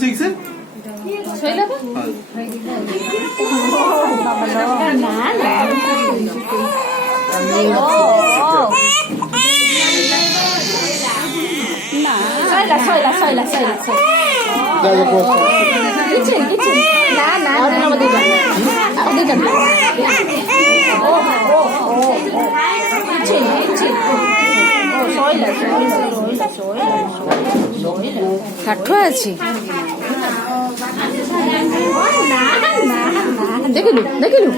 6 এ শৈলা না না Soila. Kitchen. Na. Kitchen. Soila. কাঠ আছে দেখিলু